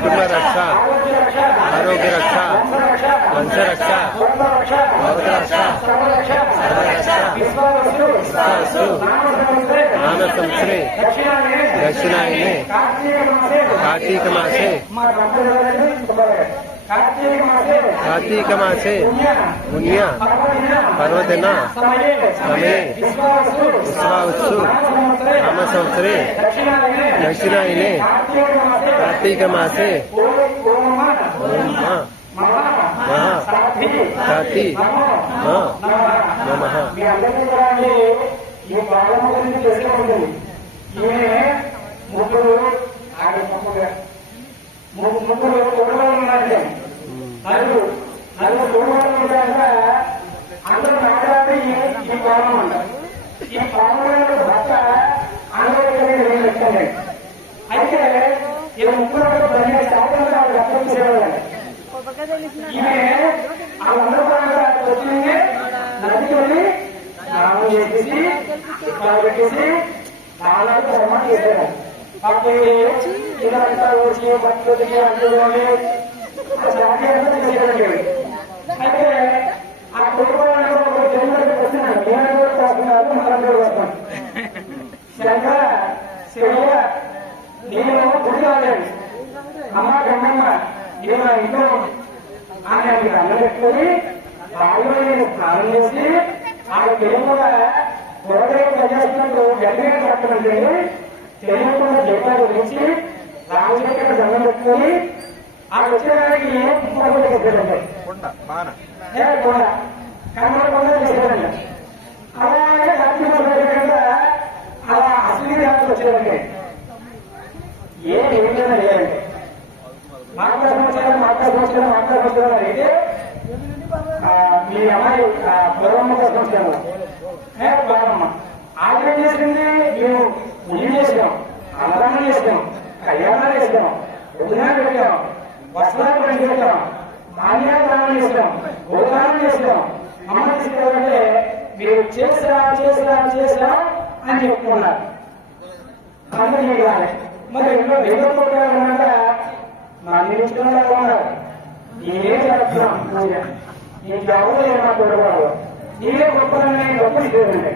కుటుంబ రక్ష, ఆరోగ్య రక్ష, వంశ రక్ష, భౌత రక్ష, సర్వరక్ష, విశ్వాసు, నామ సంవత్సరే, దక్షిణాయనే, కార్తీక మాసే, कार्तिक मासे पुण्य पर्वदिन समय विश्वावत्सु नाम संवत्सरे दक्षिणायने कार्तिक मासे साथी नमः। అందరూ మాట్లాడి ఈ పాలన ఈ పాలన భర్త ఆందోళన అయితే ఈ ముగ్గురు స్వాతంత్రాలు రక్షించేవాళ్ళండి. ఈమె వాళ్ళందరూ వచ్చి నదికి వెళ్ళి స్నానం చేసేసి పెట్టేసి స్నానాలు సమానం చేసేవాళ్ళు. అప్పుడు ఇదంతా వచ్చి భక్తులకి అందులోని అయితే ఆ కుటుంబానికి జన్మకి వస్తున్నాడు. నేను కూడా వస్తున్నాను, మనందరూ వస్తాం. శంకర శివయ్య నేను గుడి రాలేదు, అమ్మ గంగమ్మ నేను ఇంట్లో ఆమె అన్నం పెట్టుకుని బావిలో నేను స్నానం చేసి ఆ తెలుగు కూడా కూరగాయలు పనిచేస్తున్నట్టు గట్టిగా పడుతుంటే తెలియకుండా జైలు గురించి రామచంద్ర దండం పెట్టుకుని ఆ వచ్చేదానికి కొండ కన్నడ చేసేదండి. అలాగే కార్తీక అలా అసలు వచ్చేదండి. ఏమైనా లేదండి. మాట్లాడుకోవచ్చు అయితే మీ అమ్మాయి పూర్వమ్మ కోసం వచ్చాను. పూర్వమ్మ ఆగ్రహం చేసింది మేము ఉల్లి చేసాం, అన్నదానం చేసాం, కళ్యాణాలు చేసాం, భోజనాలు పెట్టాం, వస్త్రాలు పంచి పెట్టాం, ధాన్యాలు దానం చేసాం, భోజనాలు చేసాం. అమ్మ తీసుకెళ్ళాలంటే మీరు చేసా అని చెప్పుకున్నారు. అందరూ చేయాలి. మరి ఎన్నో వేదోపకాలు ఉన్నాక నన్ను ఇచ్చుకున్నా ఉన్నారు. నేనే చేస్తున్నాం పూజ, నీకెవరు ఏమన్నా కొడగలవు, నీవే గొప్పదని గొప్ప ఇదేదండి.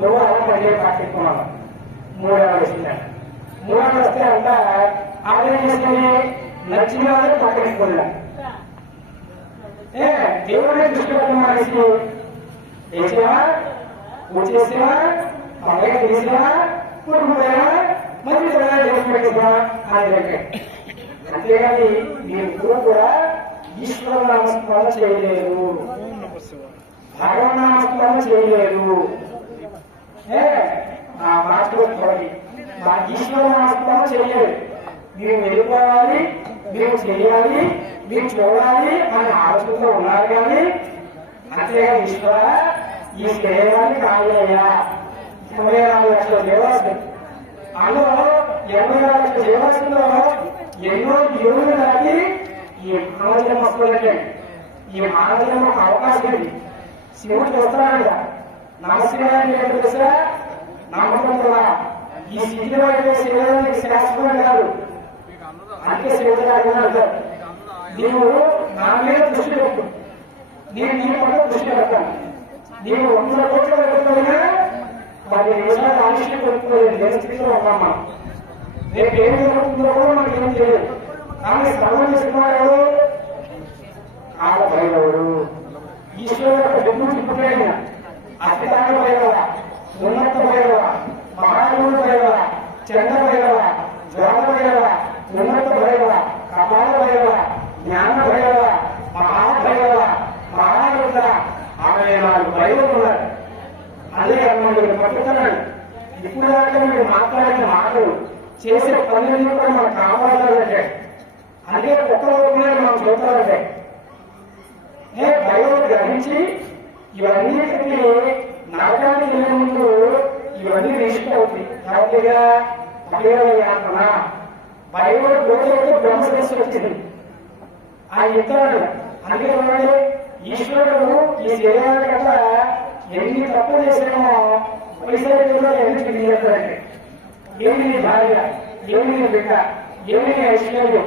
నువ్వు అలా పని పాటిస్తున్నావు. మూడేళ్ళు వస్తున్నాయి. మూడేళ్ళు వస్తే అంతా ఆగ్రహం చేసుకుని నచ్చిన వాళ్ళకి పక్కన దేవుడే దృష్టి పెట్టడం మానేసి వేసేవా, పూజ చేసేవా, పండుగ చేసేవా, కుటుంబమేవా, మంచి చేసి పెట్టేవా అని దగ్గర. అంతేగాని మీరు కూడా ఈశ్వర నామస్మరణ చేయలేరు, భగవన్ నామస్మరణ చేయలేరు. ఆ మాస్టర్ తొలగి మా ఈశ్వర నామస్మరణ చేయలేరు. మీరు వెళ్ళిపోవాలి, మీరు చేయాలి, మీరు చూడాలి అనే ఆలోచనతో ఉన్నారు. కానీ అంతేగా ఈశ్వర ఈ శరీరాన్ని కాలేయా 24 లక్షల జీవాసులు, అందులో 84 లక్షల జీవాసుల్లో ఎన్నో యోగులు దాటి ఈ మానవజన్మ వస్తుందంటే ఈ మానవజన్మకు అవకాశం ఉంది. శివుడు చూస్తున్నాడు కదా, నమస్కారాన్ని ఏంటో తెలుసా, నమ్మకం కూడా ఈ స్థితిలో అయితే శరీరానికి శాస్త్రం కాదు. అందుకే శివుడు అంటారు, నీవు నా మీద దృష్టి పెట్టు, నేను నీ పట్ల దృష్టి పెడతాను. నీవు 100 కోట్లు పెట్టుకోయినా 10 నిమిషాలు ఆలస్యం పెట్టుకోలేదు. నేను స్థితిలో ఉన్నామా, రేపు ఏం జరుగుతుందో కూడా మనకి ఏం చేయలేదు. కానీ సర్వం చేసుకున్నాడు ఆడ భైరవుడు, ఈశ్వరుడు యొక్క బిందు చిప్పుడైన అతితాంగ భైరవ, ఉన్నత భైరవ, మహాదేవుడు భైరవ, చంద్ర భైరవ, జ్వాల భైరవ, ఉన్నత భైరవ, కపాల భైరవ, జ్ఞాన భైరవ, మహాభైరవ, మహారుద్ర 64 భైరవులు ఉన్నారు. అదే మీరు పట్టుకున్నాడు. ఇప్పుడు దాకా మీరు మాట్లాడిన మాటలు చేసే పనులన్నీ కూడా మనకు కాపాడాలంటే అదే ఒక్క రూపంలో మనం చూడాలంటే భైరవుడు గ్రహించి ఇవన్నిటికీ నరకానికి వెళ్ళే ముందు ఇవన్నీ రిజిస్టర్ అవుతాయి. కాబట్టిగా భైరవ యాత్ర భైరవుడు రోజు బ్రహ్మదేశం వచ్చింది ఆ ఇతరుడు. అందుకే ఈశ్వరుడు ఈ శరీరానికి అట్లా ఎన్ని తప్పులు చేసామో వైశాఖంలో ఎన్ని చేస్తారంటే ఏమి నీ భార్య, ఏమి నీ బిడ్డ, ఏమి నీ ఐశ్వర్యం,